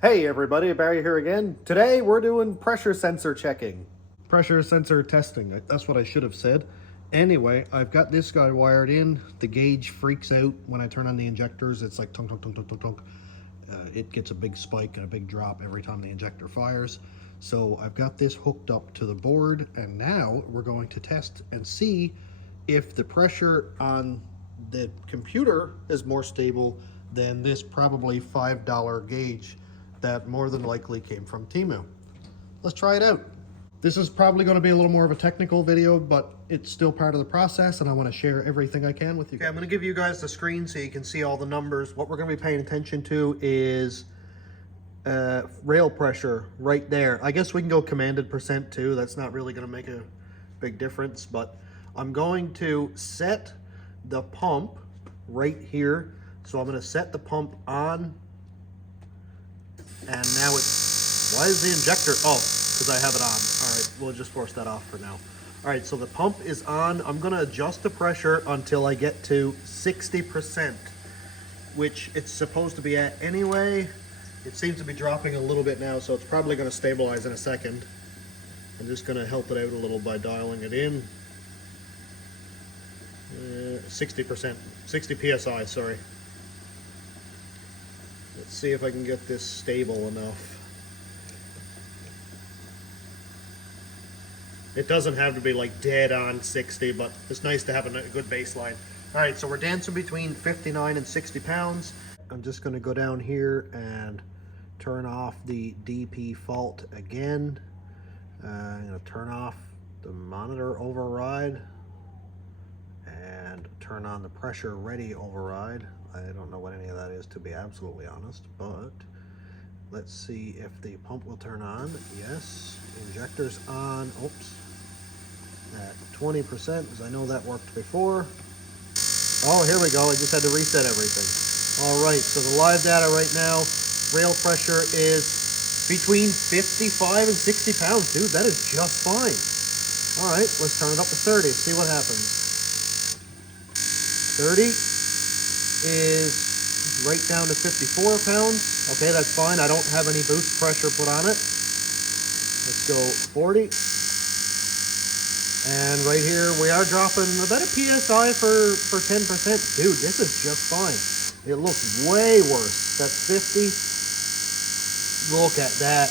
Hey everybody, Barry here again. Today we're doing pressure sensor checking. Pressure sensor testing, that's what I should have said. Anyway, I've got this guy wired in. The gauge freaks out when I turn on the injectors. It's like tunk, tunk, tunk, tunk, tunk, tunk. It gets a big spike and a big drop every time the injector fires. So I've got this hooked up to the board, and now we're going to test and see if the pressure on the computer is more stable than this probably $5 gauge that more than likely came from Temu. Let's try it out. This is probably going to be a little more of a technical video, but it's still part of the process, and I want to share everything I can with you. Okay, I'm going to give you guys the screen so you can see all the numbers. What we're going to be paying attention to is rail pressure right there. I guess we can go commanded percent too. That's not really going to make a big difference, but I'm going to set the pump right here. So I'm going to set the pump on, and now it's, why is the injector, oh, because I have it on. All right, we'll just force that off for now. All right, so the pump is on. I'm going to adjust the pressure until I get to 60%, which it's supposed to be at anyway. It seems to be dropping a little bit now, so it's probably going to stabilize in a second. I'm just going to help it out a little by dialing it in. 60%, 60 psi, sorry. Let's see if I can get this stable enough. It doesn't have to be like dead on 60, but it's nice to have a good baseline. All right, so we're dancing between 59 and 60 pounds. I'm just gonna go down here and turn off the DP fault again. I'm gonna turn off the monitor override and turn on the pressure ready override. I don't know what any of that is, to be absolutely honest, but let's see if the pump will turn on. Yes, injector's on. Oops, at 20%, because I know that worked before. Oh, here we go. I just had to reset everything. All right, so the live data right now, rail pressure is between 55 and 60 pounds. Dude, that is just fine. All right, let's turn it up to 30, see what happens. 30 is right down to 54 pounds. Okay, that's fine. I don't have any boost pressure put on it. Let's go 40. And right here, we are dropping about a PSI for 10%. Dude, this is just fine. It looks way worse. That's 50. Look at that.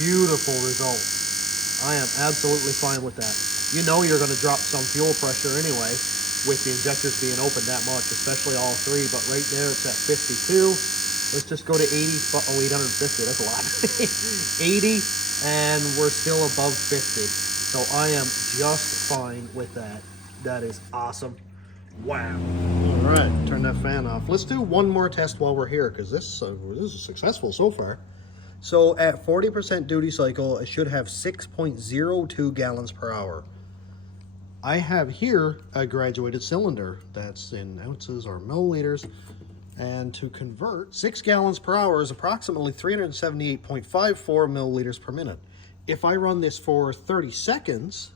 Beautiful result. I am absolutely fine with that. You know you're going to drop some fuel pressure anyway, with the injectors being open that much, especially all three, but right there it's at 52. Let's just go to 80. Oh, 850, that's a lot. 80, and we're still above 50. So I am just fine with that. That is awesome. Wow. All right, turn that fan off. Let's do one more test while we're here, because this is successful so far. So at 40% duty cycle, I should have 6.02 gallons per hour. I have here a graduated cylinder that's in ounces or milliliters, and to convert, 6 gallons per hour is approximately 378.54 milliliters per minute. If I run this for 30 seconds,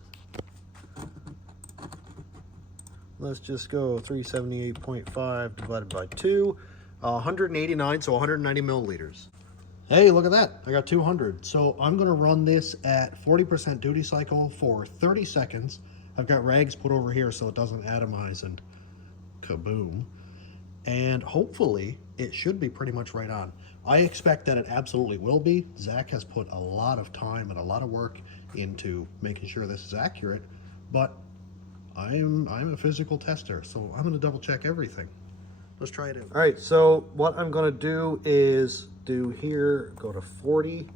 let's just go 378.5 divided by 2, 189, so 190 milliliters. Hey, look at that, I got 200. So I'm gonna run this at 40% duty cycle for 30 seconds. I've got rags put over here so it doesn't atomize and kaboom. And hopefully it should be pretty much right on. I expect that it absolutely will be. Zach has put a lot of time and a lot of work into making sure this is accurate, but I'm a physical tester, so I'm gonna double check everything. Let's try it out. All right, so what I'm gonna do is do here, go to 40.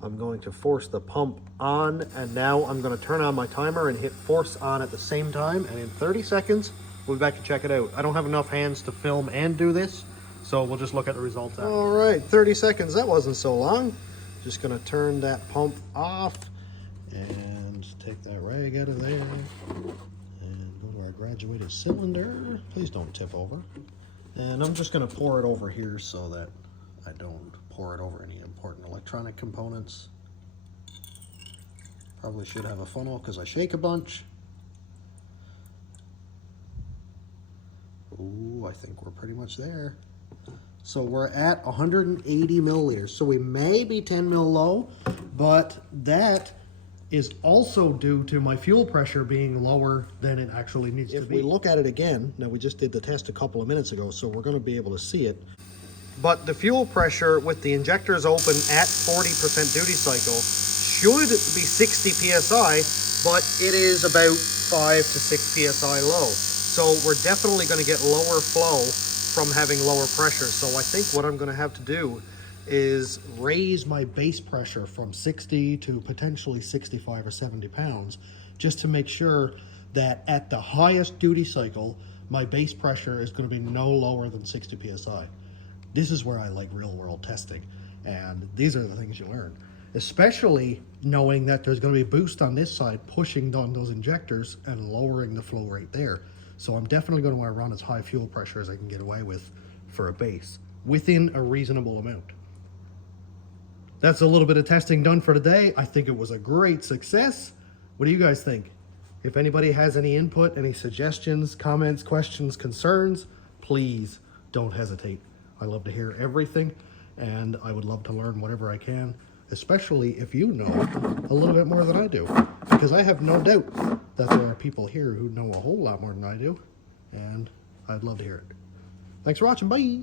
I'm going to force the pump on, and now I'm going to turn on my timer and hit force on at the same time, and in 30 seconds, we'll be back to check it out. I don't have enough hands to film and do this, so we'll just look at the results after. All right, 30 seconds, that wasn't so long. Just going to turn that pump off and take that rag out of there and go to our graduated cylinder. Please don't tip over. And I'm just going to pour it over here so that I don't pour it over any important electronic components. Probably should have a funnel because I shake a bunch. Ooh, I think we're pretty much there. So we're at 180 milliliters. So we may be 10 mil low, but that is also due to my fuel pressure being lower than it actually needs to be. If we look at it again, now we just did the test a couple of minutes ago, so we're going to be able to see it. But the fuel pressure with the injectors open at 40% duty cycle should be 60 psi, but it is about 5 to 6 psi low. So we're definitely going to get lower flow from having lower pressure. So I think what I'm going to have to do is raise my base pressure from 60 to potentially 65 or 70 pounds, just to make sure that at the highest duty cycle, my base pressure is going to be no lower than 60 psi. This is where I like real world testing, and these are the things you learn, especially knowing that there's going to be a boost on this side pushing on those injectors and lowering the flow rate there. So I'm definitely going to want to run as high fuel pressure as I can get away with for a base within a reasonable amount. That's a little bit of testing done for today. I think it was a great success. What do you guys think? If anybody has any input, any suggestions, comments, questions, concerns, please don't hesitate. I love to hear everything, and I would love to learn whatever I can, especially if you know a little bit more than I do, because I have no doubt that there are people here who know a whole lot more than I do, and I'd love to hear it. Thanks for watching. Bye.